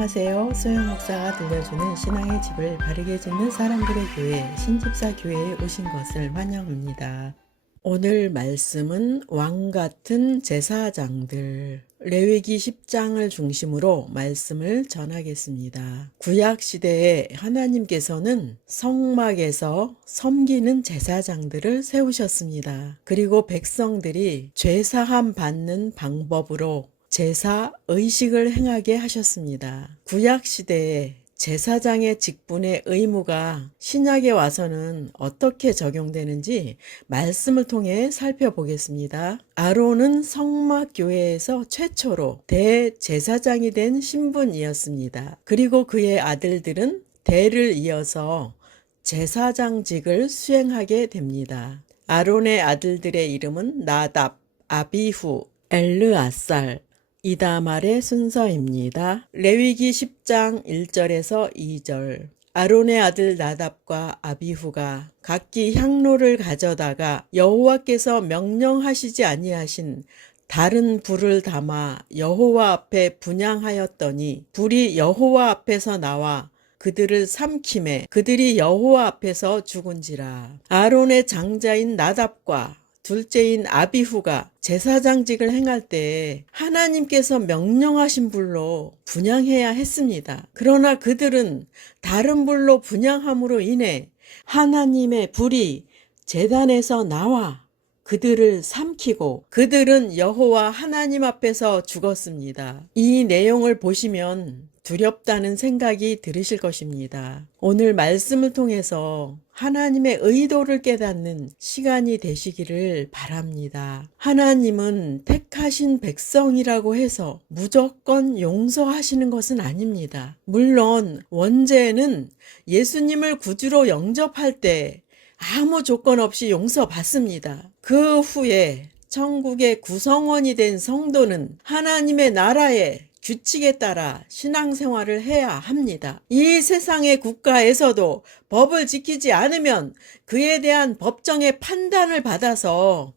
안녕하세요. 소영 목사가 들려주는 신앙의 집을 바르게 짓는 사람들의 교회 신집사 교회에 오신 것을 환영합니다. 오늘 말씀은 왕같은 제사장들 레위기 10장을 중심으로 말씀을 전하겠습니다. 구약 시대에 하나님께서는 성막에서 섬기는 제사장들을 세우셨습니다. 그리고 백성들이 죄사함 받는 방법으로 제사 의식을 행하게 하셨습니다. 구약 시대에 제사장의 직분의 의무가 신약에 와서는 어떻게 적용되는지 말씀을 통해 살펴보겠습니다. 아론은 성막교회에서 최초로 대제사장이 된 신분이었습니다. 그리고 그의 아들들은 대를 이어서 제사장직을 수행하게 됩니다. 아론의 아들들의 이름은 나답, 아비후, 엘르앗살, 이다말의 순서입니다. 레위기 10장 1절에서 2절. 아론의 아들 나답과 아비후가 각기 향로를 가져다가 여호와께서 명령하시지 아니하신 다른 불을 담아 여호와 앞에 분향하였더니 불이 여호와 앞에서 나와 그들을 삼키매 그들이 여호와 앞에서 죽은지라. 아론의 장자인 나답과 둘째인 아비후가 제사장직을 행할 때 하나님께서 명령하신 불로 분향해야 했습니다. 그러나 그들은 다른 불로 분향함으로 인해 하나님의 불이 제단에서 나와 그들을 삼키고 그들은 여호와 하나님 앞에서 죽었습니다. 이 내용을 보시면 두렵다는 생각이 들으실 것입니다. 오늘 말씀을 통해서 하나님의 의도를 깨닫는 시간이 되시기를 바랍니다. 하나님은 택하신 백성이라고 해서 무조건 용서하시는 것은 아닙니다. 물론 원죄는 예수님을 구주로 영접할 때 아무 조건 없이 용서받습니다. 그 후에 천국의 구성원이 된 성도는 하나님의 나라에 규칙에 따라 신앙생활을 해야 합니다. 이 세상의 국가에서도 법을 지키지 않으면 그에 대한 법정의 판단을 받아서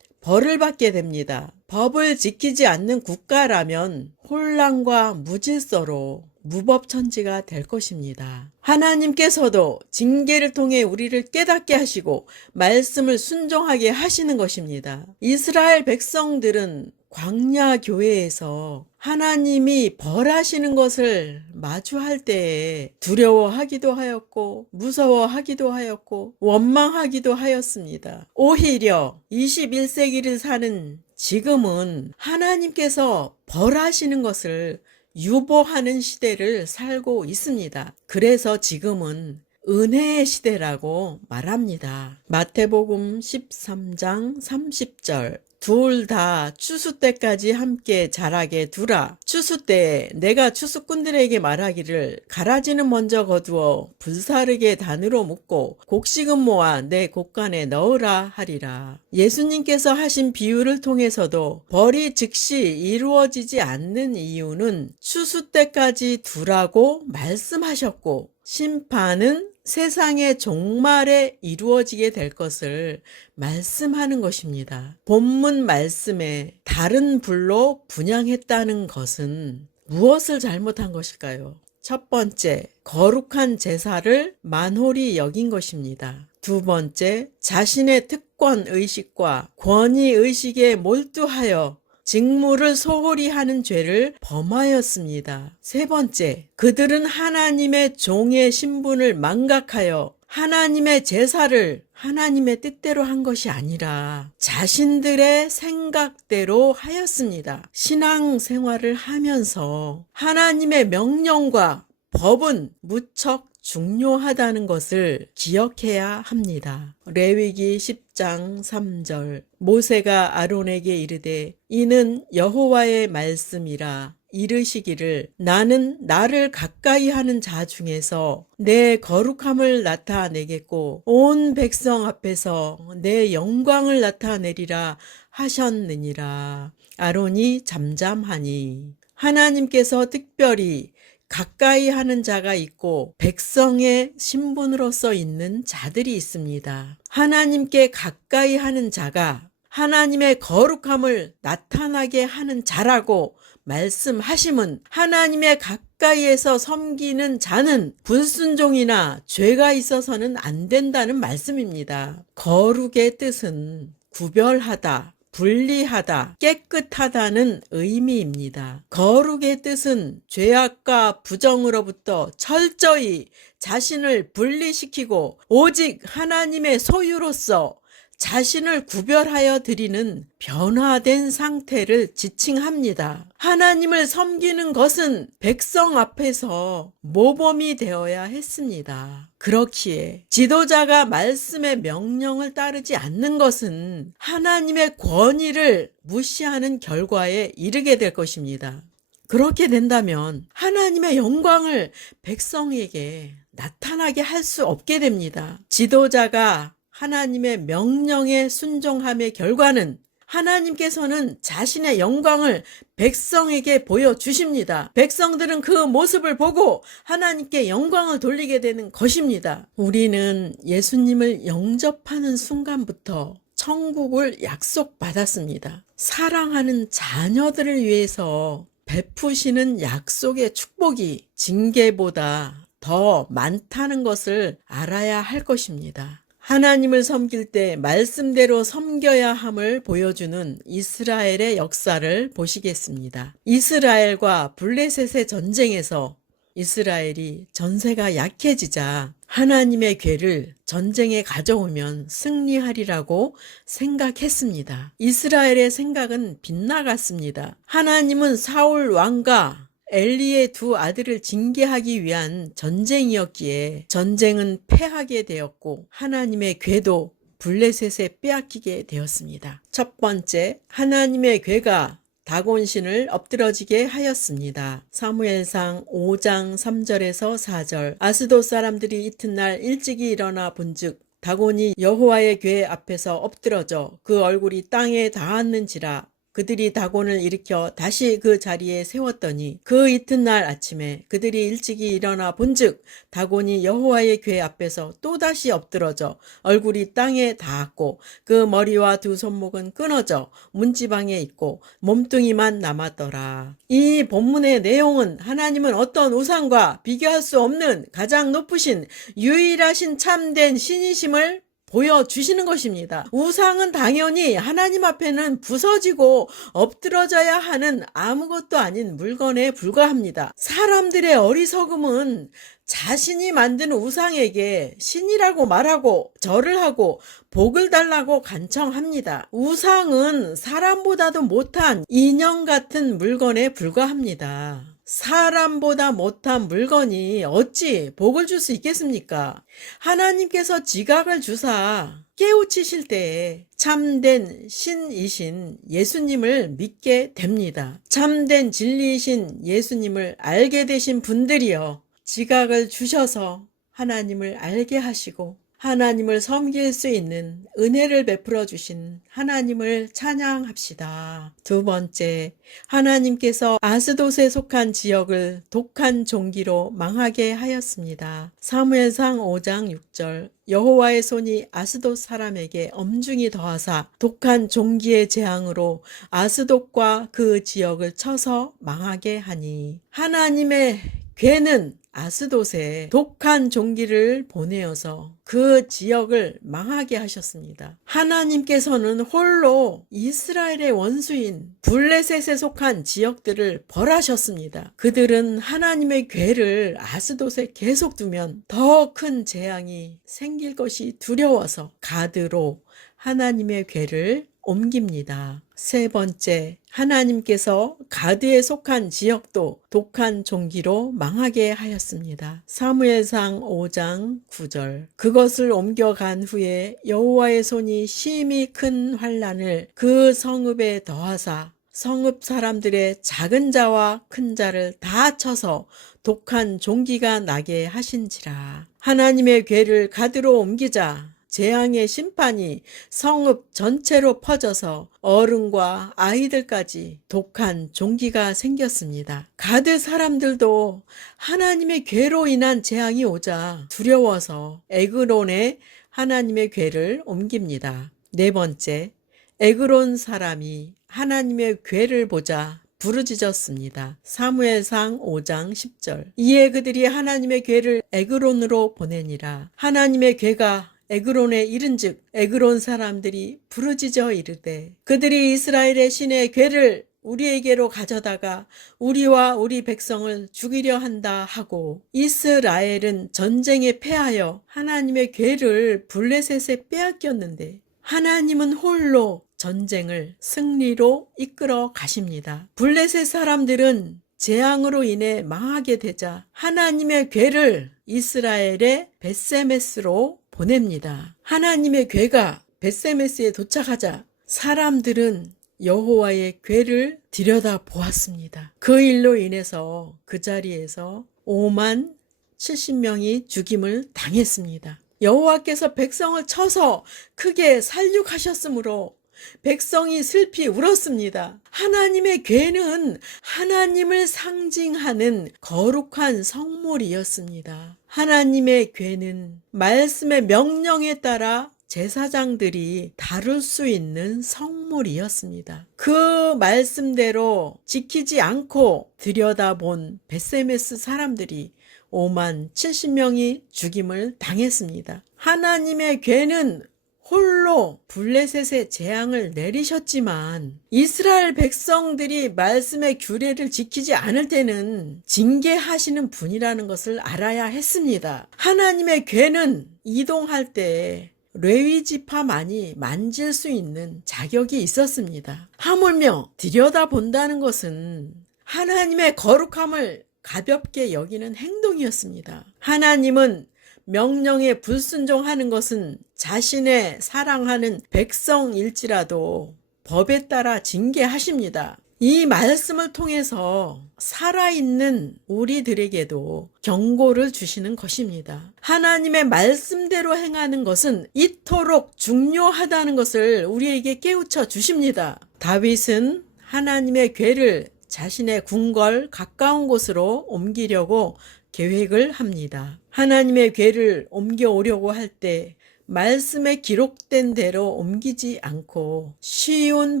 벌을 받게 됩니다. 법을 지키지 않는 국가라면 혼란과 무질서로 무법천지가 될 것입니다. 하나님께서도 징계를 통해 우리를 깨닫게 하시고 말씀을 순종하게 하시는 것입니다. 이스라엘 백성들은 광야 교회에서 하나님이 벌하시는 것을 마주할 때에 두려워하기도 하였고 무서워하기도 하였고 원망하기도 하였습니다. 오히려 21세기를 사는 지금은 하나님께서 벌하시는 것을 유보하는 시대를 살고 있습니다. 그래서 지금은 은혜의 시대라고 말합니다. 마태복음 13장 30절. 둘 다 추수 때까지 함께 자라게 두라. 추수 때에 내가 추수꾼들에게 말하기를 가라지는 먼저 거두어 불사르게 단으로 묶고 곡식은 모아 내 곡간에 넣으라 하리라. 예수님께서 하신 비유를 통해서도 벌이 즉시 이루어지지 않는 이유는 추수 때까지 두라고 말씀하셨고 심판은 세상의 종말에 이루어지게 될 것을 말씀하는 것입니다. 본문 말씀에 다른 불로 분향했다는 것은 무엇을 잘못한 것일까요? 첫 번째, 거룩한 제사를 만홀히 여긴 것입니다. 두 번째, 자신의 특권 의식과 권위 의식에 몰두하여 직무를 소홀히 하는 죄를 범하였습니다. 세 번째, 그들은 하나님의 종의 신분을 망각하여 하나님의 제사를 하나님의 뜻대로 한 것이 아니라 자신들의 생각대로 하였습니다. 신앙생활을 하면서 하나님의 명령과 법은 무척 중요하다는 것을 기억해야 합니다. 레위기 10장 3절. 모세가 아론에게 이르되 이는 여호와의 말씀이라 이르시기를 나는 나를 가까이 하는 자 중에서 내 거룩함을 나타내겠고 온 백성 앞에서 내 영광을 나타내리라 하셨느니라. 아론이 잠잠하니 하나님께서 특별히 가까이 하는 자가 있고 백성의 신분으로서 있는 자들이 있습니다. 하나님께 가까이 하는 자가 하나님의 거룩함을 나타나게 하는 자라고 말씀하심은 하나님의 가까이에서 섬기는 자는 불순종이나 죄가 있어서는 안 된다는 말씀입니다. 거룩의 뜻은 구별하다, 분리하다, 깨끗하다는 의미입니다. 거룩의 뜻은 죄악과 부정으로부터 철저히 자신을 분리시키고 오직 하나님의 소유로서 자신을 구별하여 드리는 변화된 상태를 지칭합니다. 하나님을 섬기는 것은 백성 앞에서 모범이 되어야 했습니다. 그렇기에 지도자가 말씀의 명령을 따르지 않는 것은 하나님의 권위를 무시하는 결과에 이르게 될 것입니다. 그렇게 된다면 하나님의 영광을 백성에게 나타나게 할 수 없게 됩니다. 지도자가 하나님의 명령에 순종함의 결과는 하나님께서는 자신의 영광을 백성에게 보여주십니다. 백성들은 그 모습을 보고 하나님께 영광을 돌리게 되는 것입니다. 우리는 예수님을 영접하는 순간부터 천국을 약속받았습니다. 사랑하는 자녀들을 위해서 베푸시는 약속의 축복이 징계보다 더 많다는 것을 알아야 할 것입니다. 하나님을 섬길 때 말씀대로 섬겨야 함을 보여주는 이스라엘의 역사를 보시겠습니다. 이스라엘과 블레셋의 전쟁에서 이스라엘이 전세가 약해지자 하나님의 궤를 전쟁에 가져오면 승리하리라고 생각했습니다. 이스라엘의 생각은 빗나갔습니다. 하나님은 사울 왕과 엘리의 두 아들을 징계하기 위한 전쟁이었기에 전쟁은 패하게 되었고 하나님의 궤도 블레셋에 빼앗기게 되었습니다. 첫 번째, 하나님의 궤가 다곤신을 엎드러지게 하였습니다. 사무엘상 5장 3절에서 4절. 아스돗 사람들이 이튿날 일찍이 일어나 본즉 다곤이 여호와의 궤 앞에서 엎드러져 그 얼굴이 땅에 닿았는지라. 그들이 다곤을 일으켜 다시 그 자리에 세웠더니 그 이튿날 아침에 그들이 일찍이 일어나 본즉 다곤이 여호와의 궤 앞에서 또다시 엎드러져 얼굴이 땅에 닿았고 그 머리와 두 손목은 끊어져 문지방에 있고 몸뚱이만 남았더라. 이 본문의 내용은 하나님은 어떤 우상과 비교할 수 없는 가장 높으신 유일하신 참된 신이심을 보여주시는 것입니다. 우상은 당연히 하나님 앞에는 부서지고 엎드러져야 하는 아무것도 아닌 물건에 불과합니다. 사람들의 어리석음은 자신이 만든 우상에게 신이라고 말하고 절을 하고 복을 달라고 간청합니다. 우상은 사람보다도 못한 인형 같은 물건에 불과합니다. 사람보다 못한 물건이 어찌 복을 줄 수 있겠습니까? 하나님께서 지각을 주사 깨우치실 때에 참된 신이신 예수님을 믿게 됩니다. 참된 진리이신 예수님을 알게 되신 분들이여 지각을 주셔서 하나님을 알게 하시고 하나님을 섬길 수 있는 은혜를 베풀어 주신 하나님을 찬양합시다. 두 번째, 하나님께서 아스돗에 속한 지역을 독한 종기로 망하게 하였습니다. 사무엘상 5장 6절. 여호와의 손이 아스돗 사람에게 엄중히 더하사 독한 종기의 재앙으로 아스돗과 그 지역을 쳐서 망하게 하니 하나님의 궤는 아스돗에 독한 종기를 보내어서 그 지역을 망하게 하셨습니다. 하나님께서는 홀로 이스라엘의 원수인 블레셋에 속한 지역들을 벌하셨습니다. 그들은 하나님의 궤를 아스돗에 계속 두면 더 큰 재앙이 생길 것이 두려워서 가드로 하나님의 궤를 옮깁니다. 세 번째, 하나님께서 가드에 속한 지역도 독한 종기로 망하게 하였습니다. 사무엘상 5장 9절. 그것을 옮겨간 후에 여호와의 손이 심히 큰 환난을 그 성읍에 더하사 성읍 사람들의 작은 자와 큰 자를 다 쳐서 독한 종기가 나게 하신지라. 하나님의 궤를 가드로 옮기자 재앙의 심판이 성읍 전체로 퍼져서 어른과 아이들까지 독한 종기가 생겼습니다. 가드 사람들도 하나님의 궤로 인한 재앙이 오자 두려워서 에그론에 하나님의 궤를 옮깁니다. 네 번째, 에그론 사람이 하나님의 궤를 보자 부르짖었습니다. 사무엘상 5장 10절. 이에 그들이 하나님의 궤를 에그론으로 보내니라. 하나님의 궤가 에그론에 이른즉 에그론 사람들이 부르짖어 이르되 그들이 이스라엘의 신의 궤를 우리에게로 가져다가 우리와 우리 백성을 죽이려 한다 하고, 이스라엘은 전쟁에 패하여 하나님의 궤를 블레셋에 빼앗겼는데 하나님은 홀로 전쟁을 승리로 이끌어 가십니다. 블레셋 사람들은 재앙으로 인해 망하게 되자 하나님의 궤를 이스라엘의 벳세메스로 보냅니다. 하나님의 궤가 벳세메스에 도착하자 사람들은 여호와의 궤를 들여다 보았습니다. 그 일로 인해서 그 자리에서 5만 70명이 죽임을 당했습니다. 여호와께서 백성을 쳐서 크게 살육하셨으므로 백성이 슬피 울었습니다. 하나님의 궤는 하나님을 상징하는 거룩한 성물이었습니다. 하나님의 궤는 말씀의 명령에 따라 제사장들이 다룰 수 있는 성물이었습니다. 그 말씀대로 지키지 않고 들여다본 벳세메스 사람들이 5만 70명이 죽임을 당했습니다. 하나님의 궤는 홀로 블레셋의 재앙을 내리셨지만 이스라엘 백성들이 말씀의 규례를 지키지 않을 때는 징계하시는 분이라는 것을 알아야 했습니다. 하나님의 궤는 이동할 때 레위 지파만이 만질 수 있는 자격이 있었습니다. 하물며 들여다본다는 것은 하나님의 거룩함을 가볍게 여기는 행동이었습니다. 하나님은 명령에 불순종하는 것은 자신의 사랑하는 백성일지라도 법에 따라 징계하십니다. 이 말씀을 통해서 살아있는 우리들에게도 경고를 주시는 것입니다. 하나님의 말씀대로 행하는 것은 이토록 중요하다는 것을 우리에게 깨우쳐 주십니다. 다윗은 하나님의 궤를 자신의 궁궐 가까운 곳으로 옮기려고 계획을 합니다. 하나님의 궤를 옮겨오려고 할 때 말씀에 기록된 대로 옮기지 않고 쉬운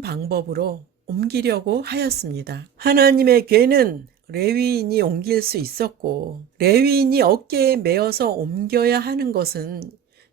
방법으로 옮기려고 하였습니다. 하나님의 궤는 레위인이 옮길 수 있었고 레위인이 어깨에 메어서 옮겨야 하는 것은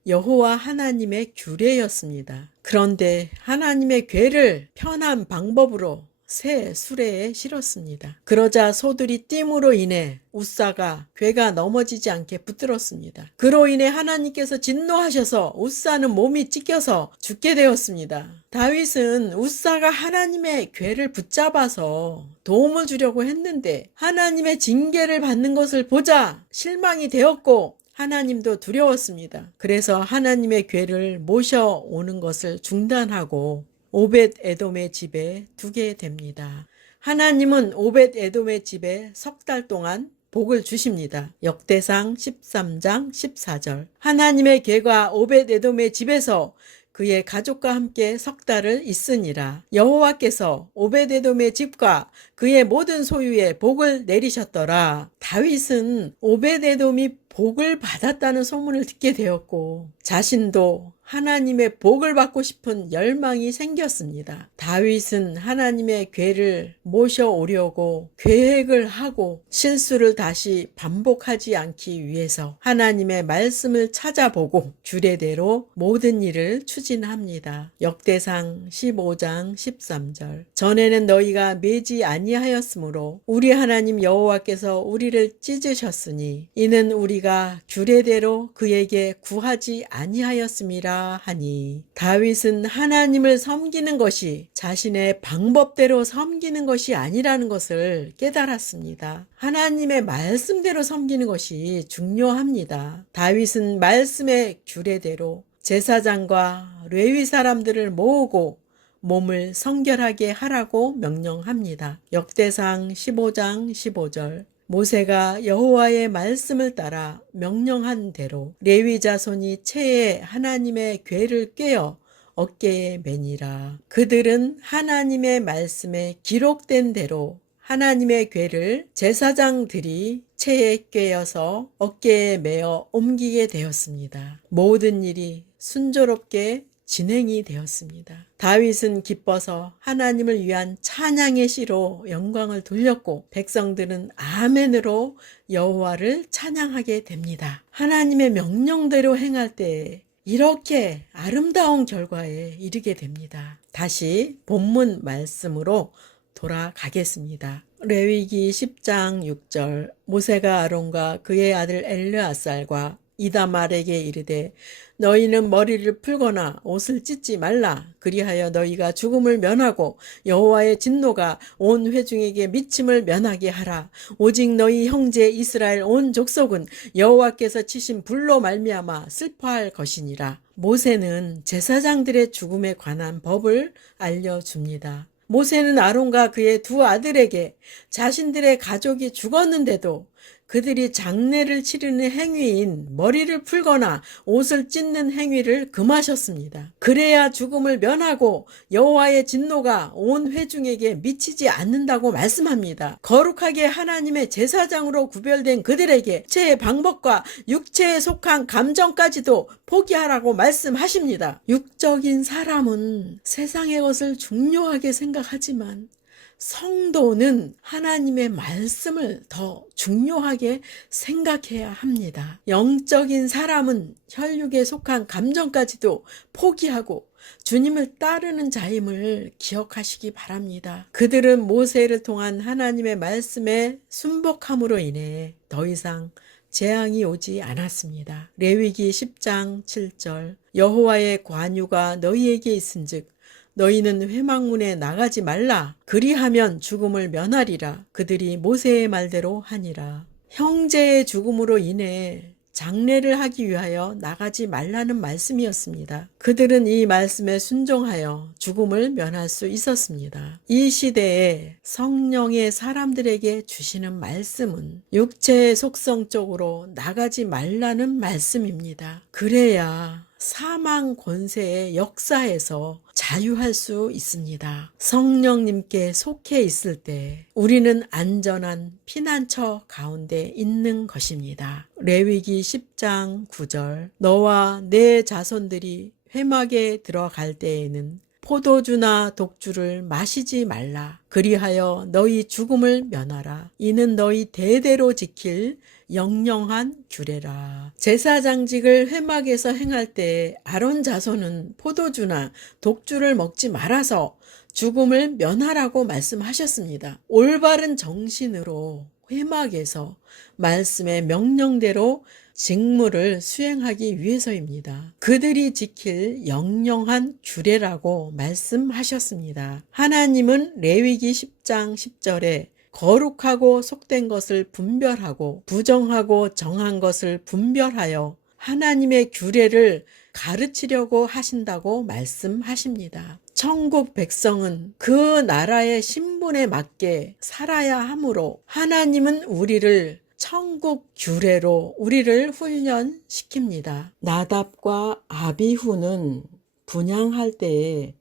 여호와 하나님의 규례였습니다. 그런데 하나님의 궤를 편한 방법으로 새 수레에 실었습니다. 그러자 소들이 뜀으로 인해 웃사가 궤가 넘어지지 않게 붙들었습니다. 그로 인해 하나님께서 진노하셔서 웃사는 몸이 찢겨서 죽게 되었습니다. 다윗은 웃사가 하나님의 궤를 붙잡아서 도움을 주려고 했는데 하나님의 징계를 받는 것을 보자 실망이 되었고 하나님도 두려웠습니다. 그래서 하나님의 궤를 모셔오는 것을 중단하고 오벳 에돔의 집에 두게 됩니다. 하나님은 오벳 에돔의 집에 석 달 동안 복을 주십니다. 역대상 13장 14절. 하나님의 궤가 오벳 에돔의 집에서 그의 가족과 함께 석 달을 있으니라. 여호와께서 오벳 에돔의 집과 그의 모든 소유에 복을 내리셨더라. 다윗은 오벳 에돔이 복을 받았다는 소문을 듣게 되었고 자신도 하나님의 복을 받고 싶은 열망이 생겼습니다. 다윗은 하나님의 궤를 모셔오려고 계획을 하고 실수를 다시 반복하지 않기 위해서 하나님의 말씀을 찾아보고 규례대로 모든 일을 추진합니다. 역대상 15장 13절. 전에는 너희가 매지 아니하였으므로 우리 하나님 여호와께서 우리를 찢으셨으니 이는 우리가 규례대로 그에게 구하지 아니하였음이라 하니 다윗은 하나님을 섬기는 것이 자신의 방법대로 섬기는 것이 아니라는 것을 깨달았습니다. 하나님의 말씀대로 섬기는 것이 중요합니다. 다윗은 말씀의 규례대로 제사장과 레위 사람들을 모으고 몸을 성결하게 하라고 명령합니다. 역대상 15장 15절. 모세가 여호와의 말씀을 따라 명령한 대로 레위 자손이 채에 하나님의 궤를 꿰어 어깨에 매니라. 그들은 하나님의 말씀에 기록된 대로 하나님의 궤를 제사장들이 채에 꿰어서 어깨에 메어 옮기게 되었습니다. 모든 일이 순조롭게 진행이 되었습니다. 다윗은 기뻐서 하나님을 위한 찬양의 시로 영광을 돌렸고 백성들은 아멘으로 여호와를 찬양하게 됩니다. 하나님의 명령대로 행할 때 이렇게 아름다운 결과에 이르게 됩니다. 다시 본문 말씀으로 돌아가겠습니다. 레위기 10장 6절 모세가 아론과 그의 아들 엘르아살과 이다말에게 이르되 너희는 머리를 풀거나 옷을 찢지 말라. 그리하여 너희가 죽음을 면하고 여호와의 진노가 온 회중에게 미침을 면하게 하라. 오직 너희 형제 이스라엘 온 족속은 여호와께서 치신 불로 말미암아 슬퍼할 것이니라. 모세는 제사장들의 죽음에 관한 법을 알려줍니다. 모세는 아론과 그의 두 아들에게 자신들의 가족이 죽었는데도 그들이 장례를 치르는 행위인 머리를 풀거나 옷을 찢는 행위를 금하셨습니다. 그래야 죽음을 면하고 여호와의 진노가 온 회중에게 미치지 않는다고 말씀합니다. 거룩하게 하나님의 제사장으로 구별된 그들에게 육체의 방법과 육체에 속한 감정까지도 포기하라고 말씀하십니다. 육적인 사람은 세상의 것을 중요하게 생각하지만 성도는 하나님의 말씀을 더 중요하게 생각해야 합니다. 영적인 사람은 혈육에 속한 감정까지도 포기하고 주님을 따르는 자임을 기억하시기 바랍니다. 그들은 모세를 통한 하나님의 말씀에 순복함으로 인해 더 이상 재앙이 오지 않았습니다. 레위기 10장 7절 여호와의 관유가 너희에게 있은즉 너희는 회막문에 나가지 말라. 그리하면 죽음을 면하리라. 그들이 모세의 말대로 하니라. 형제의 죽음으로 인해 장례를 하기 위하여 나가지 말라는 말씀이었습니다. 그들은 이 말씀에 순종하여 죽음을 면할 수 있었습니다. 이 시대에 성령의 사람들에게 주시는 말씀은 육체의 속성 쪽으로 나가지 말라는 말씀입니다. 그래야 사망 권세의 역사에서 자유할 수 있습니다. 성령님께 속해 있을 때 우리는 안전한 피난처 가운데 있는 것입니다. 레위기 10장 9절 너와 내 자손들이 회막에 들어갈 때에는 포도주나 독주를 마시지 말라. 그리하여 너희 죽음을 면하라. 이는 너희 대대로 지킬 영영한 규례라. 제사장직을 회막에서 행할 때 아론 자손은 포도주나 독주를 먹지 말아서 죽음을 면하라고 말씀하셨습니다. 올바른 정신으로 회막에서 말씀의 명령대로 직무를 수행하기 위해서입니다. 그들이 지킬 영영한 규례라고 말씀하셨습니다. 하나님은 레위기 10장 10절에 거룩하고 속된 것을 분별하고 부정하고 정한 것을 분별하여 하나님의 규례를 가르치려고 하신다고 말씀하십니다. 천국 백성은 그 나라의 신분에 맞게 살아야 하므로 하나님은 우리를 천국 규례로 우리를 훈련시킵니다. 나답과 아비후는 분향할 때에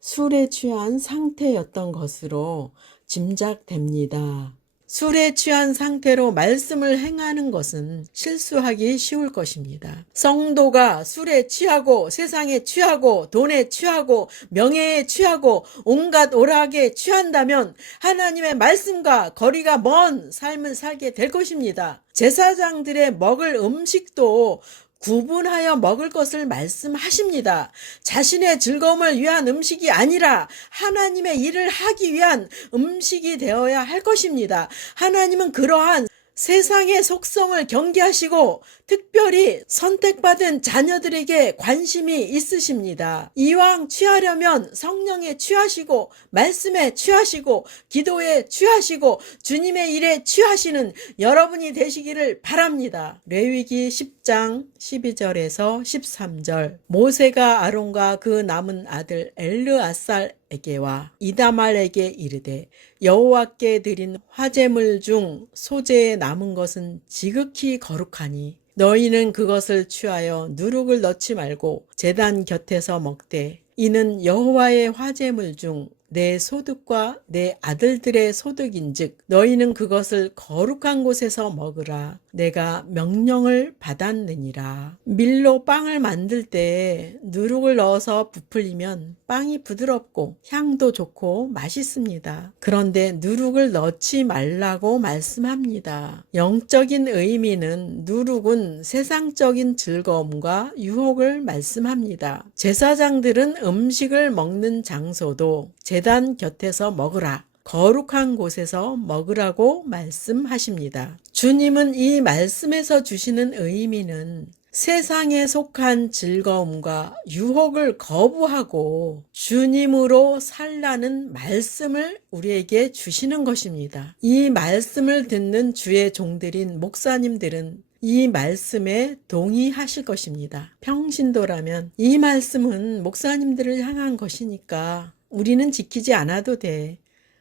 술에 취한 상태였던 것으로 짐작됩니다. 술에 취한 상태로 말씀을 행하는 것은 실수하기 쉬울 것입니다. 성도가 술에 취하고 세상에 취하고 돈에 취하고 명예에 취하고 온갖 오락에 취한다면 하나님의 말씀과 거리가 먼 삶을 살게 될 것입니다. 제사장들의 먹을 음식도 구분하여 먹을 것을 말씀하십니다. 자신의 즐거움을 위한 음식이 아니라 하나님의 일을 하기 위한 음식이 되어야 할 것입니다. 하나님은 그러한 세상의 속성을 경계하시고 특별히 선택받은 자녀들에게 관심이 있으십니다. 이왕 취하려면 성령에 취하시고 말씀에 취하시고 기도에 취하시고 주님의 일에 취하시는 여러분이 되시기를 바랍니다. 레위기 10장 12절에서 13절 모세가 아론과 그 남은 아들 엘르아살에게와 이다말에게 이르되 여호와께 드린 화제물 중 소재에 남은 것은 지극히 거룩하니 너희는 그것을 취하여 누룩을 넣지 말고 제단 곁에서 먹되 이는 여호와의 화제물 중 내 소득과 내 아들들의 소득인즉 너희는 그것을 거룩한 곳에서 먹으라. 내가 명령을 받았느니라. 밀로 빵을 만들 때 누룩을 넣어서 부풀리면 빵이 부드럽고 향도 좋고 맛있습니다. 그런데 누룩을 넣지 말라고 말씀합니다. 영적인 의미는 누룩은 세상적인 즐거움과 유혹을 말씀합니다. 제사장들은 음식을 먹는 장소도 제단 곁에서 먹으라. 거룩한 곳에서 먹으라고 말씀하십니다. 주님은 이 말씀에서 주시는 의미는 세상에 속한 즐거움과 유혹을 거부하고 주님으로 살라는 말씀을 우리에게 주시는 것입니다. 이 말씀을 듣는 주의 종들인 목사님들은 이 말씀에 동의하실 것입니다. 평신도라면 이 말씀은 목사님들을 향한 것이니까 우리는 지키지 않아도 돼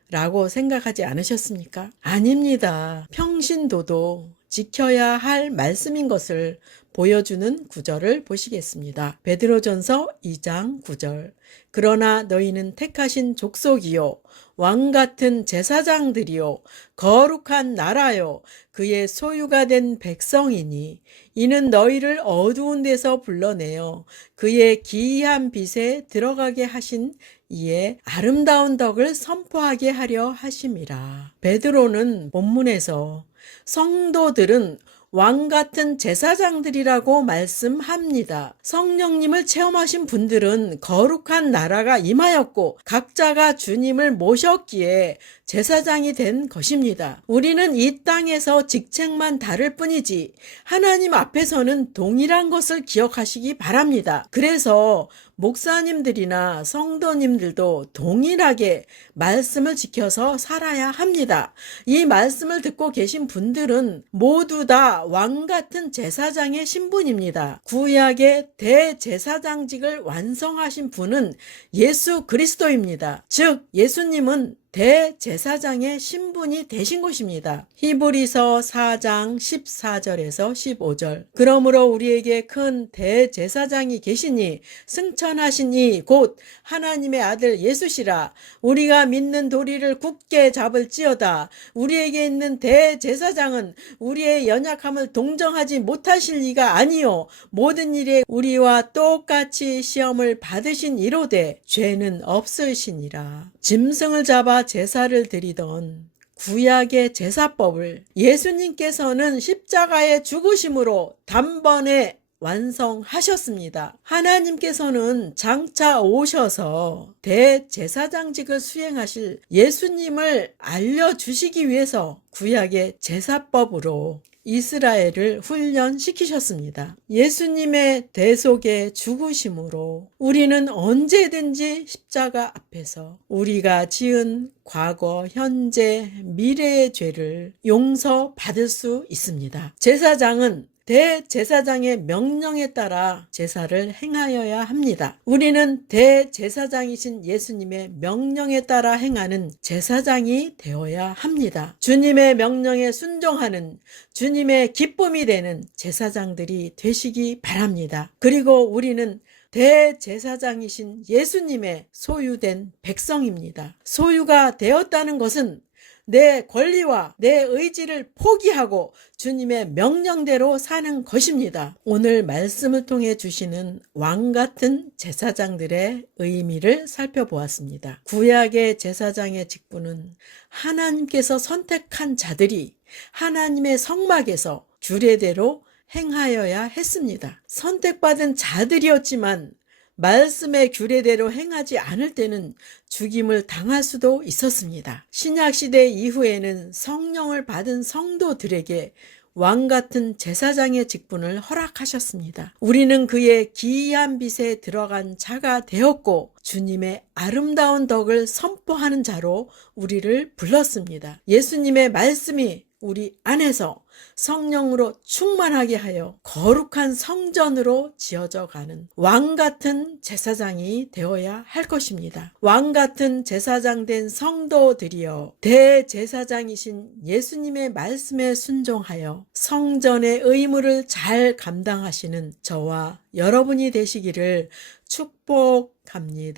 라고 생각하지 않으셨습니까? 아닙니다. 평신도도 지켜야 할 말씀인 것을 보여주는 구절을 보시겠습니다. 베드로전서 2장 9절. 그러나 너희는 택하신 족속이요 왕같은 제사장들이요 거룩한 나라요 그의 소유가 된 백성이니 이는 너희를 어두운 데서 불러내어 그의 기이한 빛에 들어가게 하신 이에 아름다운 덕을 선포하게 하려 하심이라. 베드로는 본문에서 성도들은 왕같은 제사장들이라고 말씀합니다. 성령님을 체험하신 분들은 거룩한 나라가 임하였고 각자가 주님을 모셨기에 제사장이 된 것입니다. 우리는 이 땅에서 직책만 다를 뿐이지 하나님 앞에서는 동일한 것을 기억하시기 바랍니다. 그래서 목사님들이나 성도님들도 동일하게 말씀을 지켜서 살아야 합니다. 이 말씀을 듣고 계신 분들은 모두 다 왕같은 제사장의 신분입니다. 구약의 대제사장직을 완성하신 분은 예수 그리스도입니다. 즉 예수님은 대제사장의 신분이 되신 것입니다. 히브리서 4장 14절에서 15절. 그러므로 우리에게 큰 대제사장이 계시니 승천하시니 곧 하나님의 아들 예수시라. 우리가 믿는 도리를 굳게 잡을지어다. 우리에게 있는 대제사장은 우리의 연약함을 동정하지 못하실 리가 아니요 모든 일에 우리와 똑같이 시험을 받으신 이로되 죄는 없으시니라. 짐승을 잡아 제사를 드리던 구약의 제사법을 예수님께서는 십자가의 죽으심으로 단번에 완성하셨습니다. 하나님께서는 장차 오셔서 대제사장직을 수행하실 예수님을 알려주시기 위해서 구약의 제사법으로 이스라엘을 훈련시키셨습니다. 예수님의 대속의 죽으심으로 우리는 언제든지 십자가 앞에서 우리가 지은 과거, 현재, 미래의 죄를 용서받을 수 있습니다. 제사장은 대제사장의 명령에 따라 제사를 행하여야 합니다. 우리는 대제사장이신 예수님의 명령에 따라 행하는 제사장이 되어야 합니다. 주님의 명령에 순종하는 주님의 기쁨이 되는 제사장들이 되시기 바랍니다. 그리고 우리는 대제사장이신 예수님의 소유된 백성입니다. 소유가 되었다는 것은 내 권리와 내 의지를 포기하고 주님의 명령대로 사는 것입니다. 오늘 말씀을 통해 주시는 왕같은 제사장들의 의미를 살펴보았습니다. 구약의 제사장의 직분은 하나님께서 선택한 자들이 하나님의 성막에서 규례대로 행하여야 했습니다. 선택받은 자들이었지만 말씀의 규례대로 행하지 않을 때는 죽임을 당할 수도 있었습니다. 신약시대 이후에는 성령을 받은 성도들에게 왕같은 제사장의 직분을 허락하셨습니다. 우리는 그의 기이한 빛에 들어간 자가 되었고 주님의 아름다운 덕을 선포하는 자로 우리를 불렀습니다. 예수님의 말씀이 우리 안에서 성령으로 충만하게 하여 거룩한 성전으로 지어져 가는 왕 같은 제사장이 되어야 할 것입니다. 왕 같은 제사장 된 성도들이여, 대제사장이신 예수님의 말씀에 순종하여 성전의 의무를 잘 감당하시는 저와 여러분이 되시기를 축복합니다.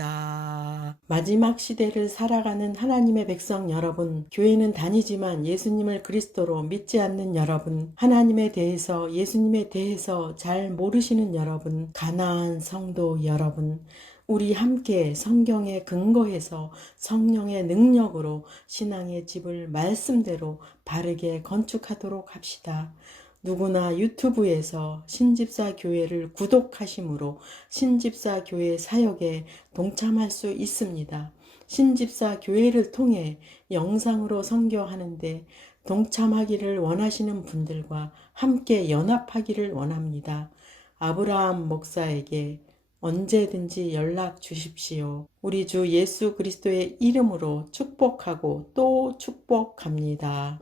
마지막 시대를 살아가는 하나님의 백성 여러분, 교회는 다니지만 예수님을 그리스도로 믿지 않는 여러분, 하나님에 대해서, 예수님에 대해서 잘 모르시는 여러분, 가나안 성도 여러분, 우리 함께 성경에 근거해서 성령의 능력으로 신앙의 집을 말씀대로 바르게 건축하도록 합시다. 누구나 유튜브에서 신집사 교회를 구독하심으로 신집사 교회 사역에 동참할 수 있습니다. 신집사 교회를 통해 영상으로 선교하는데 동참하기를 원하시는 분들과 함께 연합하기를 원합니다. 아브라함 목사에게 언제든지 연락 주십시오. 우리 주 예수 그리스도의 이름으로 축복하고 또 축복합니다.